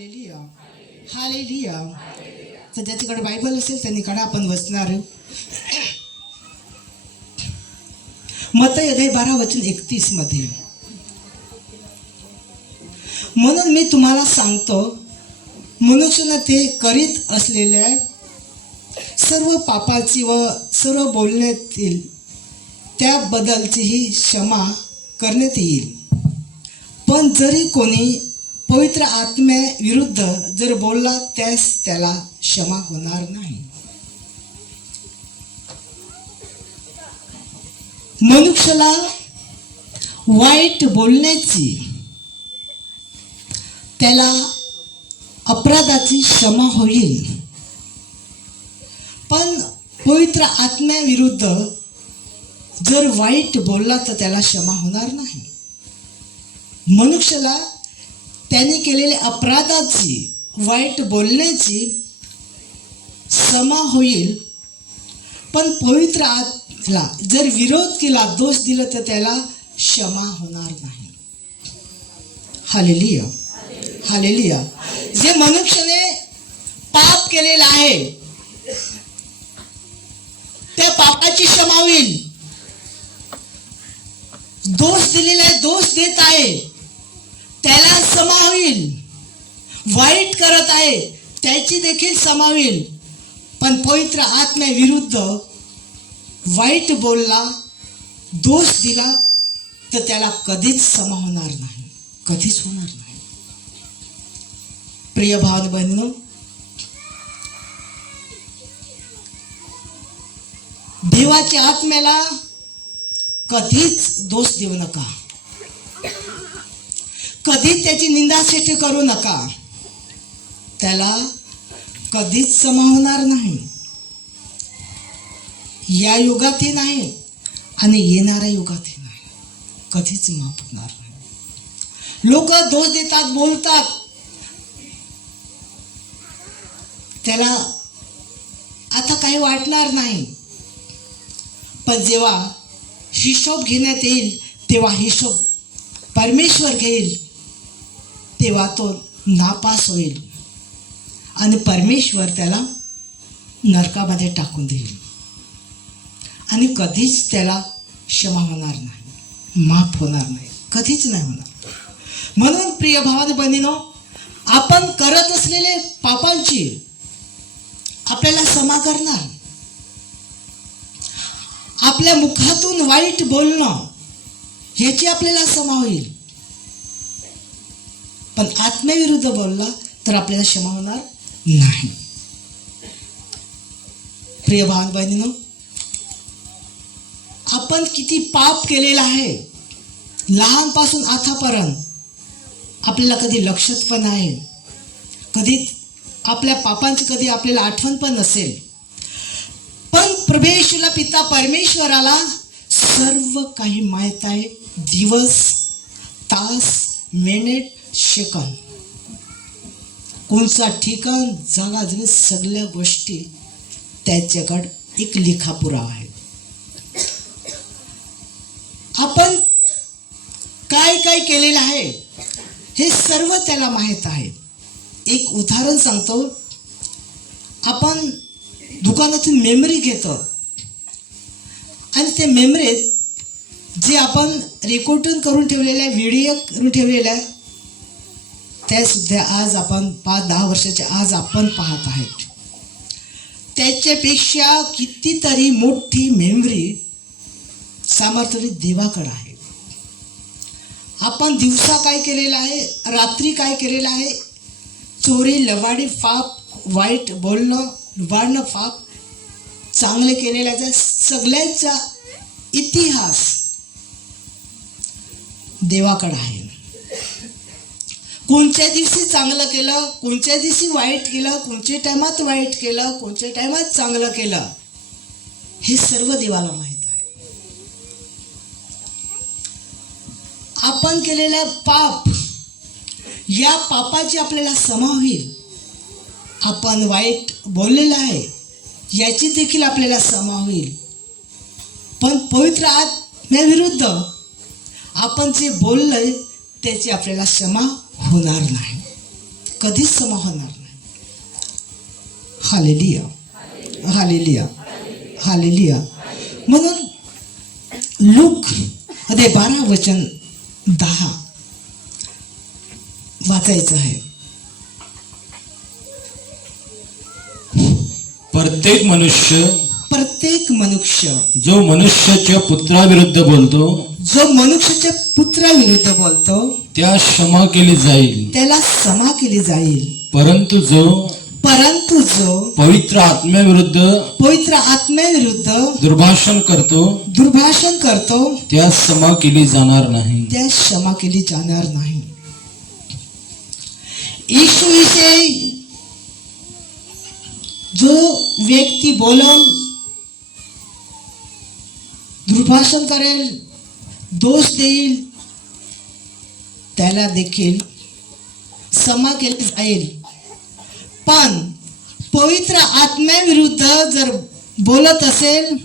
Hallelujah hallelujah. तर ज्याच्याकडे Bible असेल त्यांनी काढा, आपण वाचणार. मत्ती अध्याय 12:31 मध्ये, म्हणून मी तुम्हाला सांगतो, मनुष्याने ते करीत असलेल्या सर्व पापाची व सर्व बोलण्यातील त्याबद्दलचीही क्षमा करण्यात येईल. पण जरी कोणी पवित्र आत्म्याविरुद्ध जर बोलला त्यास त्याला क्षमा होणार नाही. मनुष्याला वाईट बोलण्याची, त्याला अपराधाची क्षमा होईल. पण पवित्र आत्म्याविरुद्ध जर वाईट बोलला तर त्याला क्षमा होणार नाही. मनुष्याला त्याने केलेल्या अपराधाची, वाईट बोलण्याची क्षमा होईल. पण पवित्र आत्म्याला जर विरोध केला, दोष दिला तर त्याला क्षमा होणार नाही. Hallelujah hallelujah. जे मनुष्याने पाप केलेला आहे त्या पापाची क्षमा होईल. दोष दिलेला आहे, दोष देत आहे, त्याला क्षमा होईल. वाईट करत आहे त्याची देखील क्षमा होईल. पण पवित्र आत्म्याविरुद्ध वाईट बोलला, दोष दिला तर त्याला कधीच क्षमा होणार नाही, कधीच होणार नाही. प्रिय भाव बहिणींनो, देवाच्या आत्म्याला कधीच दोष देऊ नका, कधीच त्याची निंदाशेटी करू नका. त्याला कधीच क्षमा होणार नाही. या युगातही नाही आणि येणाऱ्या युगातही नाही, कधीच माफ होणार नाही. लोक दोष देतात, बोलतात, त्याला आता काही वाटणार नाही. पण जेव्हा हिशोब घेण्यात येईल तेव्हा हिशोब परमेश्वर घेईल, तेव्हा तो नापास होईल आणि परमेश्वर त्याला नरकामध्ये टाकून देईल आणि कधीच त्याला क्षमा होणार नाही, माफ होणार नाही, कधीच नाही होणार. म्हणून प्रिय भावाने बहिणीनो, आपण करत असलेले पापांची आपल्याला क्षमा करणार. आपल्या मुखातून वाईट बोलणं ह्याची आपल्याला क्षमा होईल. पण आत्म्याविरुद्ध बोलला तर आपल्याला क्षमा होणार नाही. प्रिय भाव बहिणींनो, आपण किती पाप केलेला आहे लहानपासून आतापर्यंत आपल्याला कधी लक्षात पण आहे, कधी आपल्या पापांची कधी आपल्याला आठवण पण नसेल. पण प्रभेशला पिता परमेश्वराला सर्व काही माहीत आहे. दिवस, तास, मिनिट, सेकंद, कोणचा ठिकाण, जागा, जमीन, सगळ्या गोष्टी त्याच्याकडे एक लिखापुरावा आहे. आपण काय काय केलेलं आहे हे सर्व त्याला माहीत आहे. एक उदाहरण सांगतो. आपण दुकानातून मेमरी घेतो आणि त्या मेमरीत जे आपण रेकॉर्डिंग करून ठेवलेल्या, व्हिडिओ करून ठेवलेल्या, त्या सुद्धा आज आपण 5-10 वर्षाच्या आज आपण पाहत आहेत. त्याच्यापेक्षा कितीतरी मोठी मेमरी सामर्थ्य देवाकडे आहे. आपण दिवसा काय केलेलं आहे, रात्री काय केलेलं आहे, चोरी, लबाडी, पाप, वाईट बोलणं, लुबाडणं, पाप, चांगले केलेल्याचा सगळ्यांचा इतिहास देवाकडे आहे. कोणत्या दिवशी चांगलं केलं, कोणत्या दिवशी वाईट केलं, कोणत्या टायमात वाईट केलं, कोणत्या टायमात चांगलं केलं, हे सर्व देवाला माहीत आहे. आपण केलेलं पाप, या पापाची आपल्याला क्षमा होईल. आपण वाईट बोललेलं आहे याची देखील आपल्याला क्षमा होईल. पण पवित्र आत्म्याविरुद्ध आपण जे बोललंय त्याची आपल्याला क्षमा होणार नाही. कधीच क्षमा होणार नाही. Hallelujah, hallelujah, hallelujah. म्हणून लूक 12:10 वाचायचं आहे. प्रत्येक मनुष्य जो मनुष्याच्या पुत्राविरुद्ध बोलतो मनुष्याच्या पुत्राविरुद्ध बोलतो त्याला क्षमा केली जाईल. त्याला क्षमा केली जाईल. परंतु जो पवित्र आत्म्याविरुद्ध दुर्भाषण करतो त्यास क्षमा केली जाणार नाही. क्षमा केली जाणार नाही. येशूविषयी जो व्यक्ती बोलल, दुर्भाषण करेल, दोष देईल, त्याला देखील क्षमा केली जाईल. पण पवित्र आत्म्याविरुद्ध जर बोलत असेल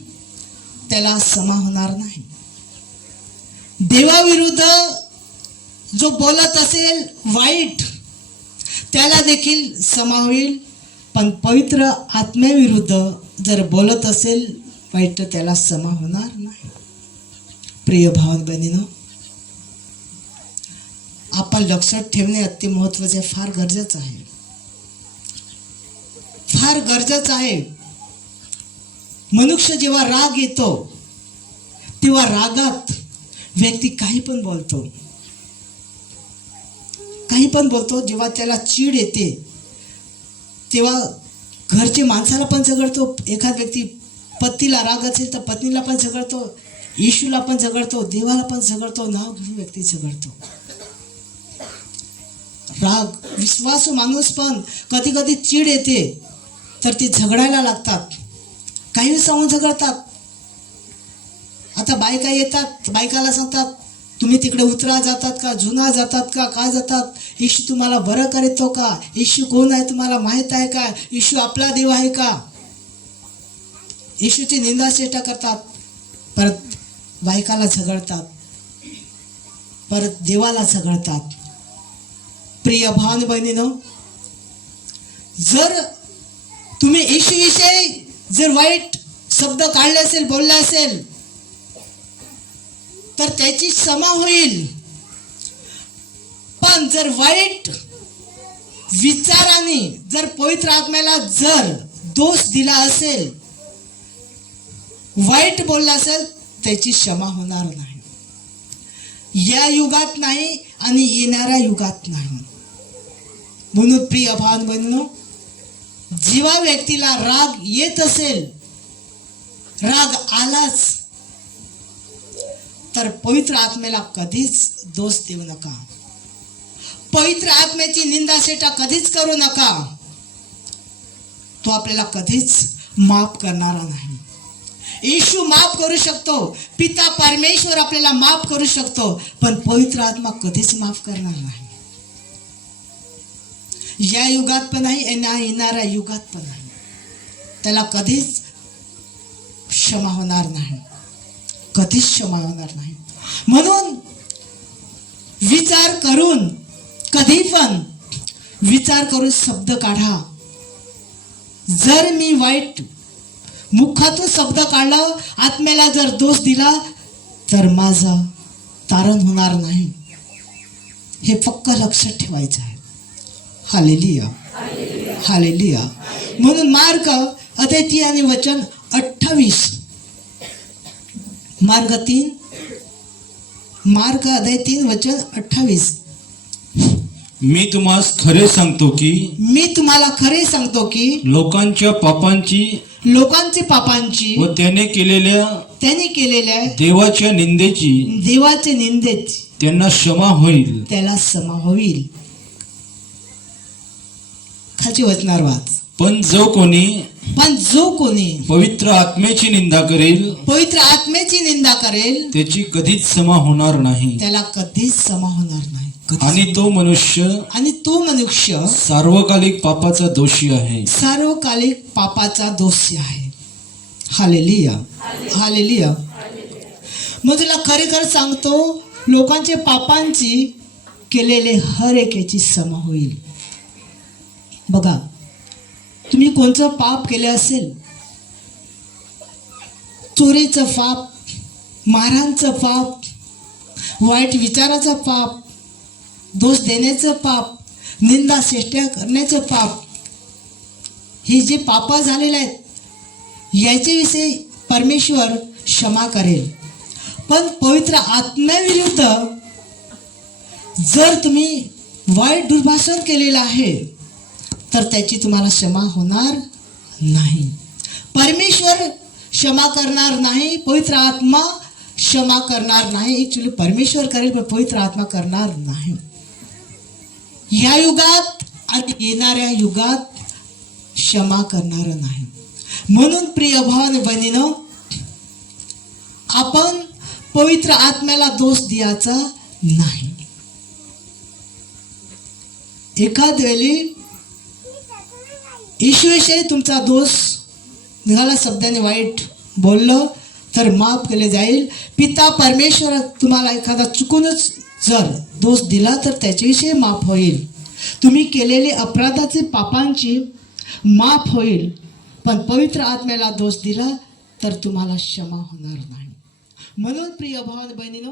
त्याला क्षमा होणार नाही. देवाविरुद्ध जो बोलत असेल वाईट, त्याला देखील क्षमा होईल. पण पवित्र आत्म्याविरुद्ध जर बोलत असेल वाईट, तर त्याला क्षमा होणार नाही. प्रिय भाव बहिणीनो, आपण लक्षात ठेवणे अति महत्त्वाचे, फार गरजेचं आहे, फार गरजेचं आहे. मनुष्य जेव्हा राग येतो तेव्हा रागात व्यक्ती काही पण बोलतो. जेव्हा त्याला चीड येते तेव्हा घरचे माणसाला पण झगडतो. एखाद व्यक्ती पतीला राग असेल तर पत्नीला पण झगडतो, येशूला पण झगडतो, देवाला पण झगडतो, नाव घेऊन व्यक्ती झगडतो. राग, विश्वासू माणूस पण कधी कधी चीड येते तर ते झगडायला लागतात, काही सांगून झगडतात. आता बायका येतात, बायकाला सांगतात तुम्ही तिकडे उतरा जातात का, जुना जातात का, काय जातात, येशू तुम्हाला बरं करतो का, येशू कोण आहे तुम्हाला माहीत आहे का, येशू आपला देव आहे का. येशूची निंदा चेष्टा करतात, परत बायकाला झगडतात, परत देवाला झगडतात. प्रिय भाव बहिणीनो, जर तुम्ही येशूविषयी जर वाईट शब्द काढले असेल, बोलले असेल, तर त्याची क्षमा होईल. पण जर वाईट विचाराने जर पवित्र आत्म्याला जर दोष दिला असेल, वाईट बोलला असेल, त्याची क्षमा होणार नाही. या युगात नाही आणि येणाऱ्या युगात नाही. म्हणून प्रिय भाव बहिणीनो, जेव्हा व्यक्तीला राग येत असेल, राग आलाच, तर पवित्र आत्म्याला कधीच दोष देऊ नका. पवित्र आत्म्याची निंदा शेटा कधीच करू नका. तो आपल्याला कधीच माफ करणारा नाही. येशू माफ करू शकतो, पिता परमेश्वर आपल्याला माफ करू शकतो, पण पवित्र आत्मा कधीच माफ करणार नाही. या युगात पण नाही, येणाऱ्या युगात पण नाही. त्याला कधीच क्षमा होणार नाही, कधीच क्षमा होणार नाही. म्हणून विचार करून, कधी पण विचार करून शब्द काढा. जर मी वाईट मुखातून शब्द काढला, आत्म्याला जर दोष दिला, तर माझं तारण होणार नाही. हे फक्त लक्षात ठेवायचं आहे. Hallelujah, hallelujah. म्हणून मार्क अध्याय 3 आणि वचन 28, मार्क अध्याय 3 वचन 28. मी तुम्हाला खरे सांगतो की लोकांच्या पापांची व त्याने केलेल्या देवाच्या निंदेची त्यांना क्षमा होईल. खालची वचनार वाच. पण जो कोणी पवित्र आत्म्याची निंदा करेल त्याची कधीच क्षमा होणार नाही. त्याला कधीच क्षमा होणार नाही. आणि तो मनुष्य सार्वकालिक पापाचा दोषी आहे. Hallelujah, hallelujah. मग तुला खरेखर सांगतो, लोकांचे पापांची केलेले हर एक याची क्षमा होईल. बघा, तुम्ही कोणतं पाप केले असेल, चोरीचं पाप, मारहाणचं पाप, वाईट विचाराचं पाप, दोष देण्याचं पाप, निंदा चेष्टा करण्याचं पाप, हे जे पाप झालेले आहेत याच्याविषयी परमेश्वर क्षमा करेल. पण पवित्र आत्म्याविरुद्ध जर तुम्ही वाईट दुर्भाषण केलेलं आहे तर त्याची तुम्हाला क्षमा होणार नाही. परमेश्वर क्षमा करणार नाही, पवित्र आत्मा क्षमा करणार नाही. ॲक्च्युली परमेश्वर करेल पण पवित्र आत्मा करणार नाही. ह्या युगात आणि येणाऱ्या युगात क्षमा करणार नाही. म्हणून प्रिय भाव आणि बहिणीनो, आपण पवित्र आत्म्याला दोष द्यायचा नाही. एखाद वेळी ईश्वरविषयी तुमचा दोष निघाला, शब्दाने वाईट बोललं तर माफ केले जाईल. पिता परमेश्वर तुम्हाला एखादा चुकूनच जर दोष दिला तर त्याच्याविषयी माफ होईल. तुम्ही केलेले अपराधाचे पापांची माफ होईल. पण पवित्र आत्म्याला दोष दिला तर तुम्हाला क्षमा होणार नाही. म्हणून प्रिय भाव बहिणीनो,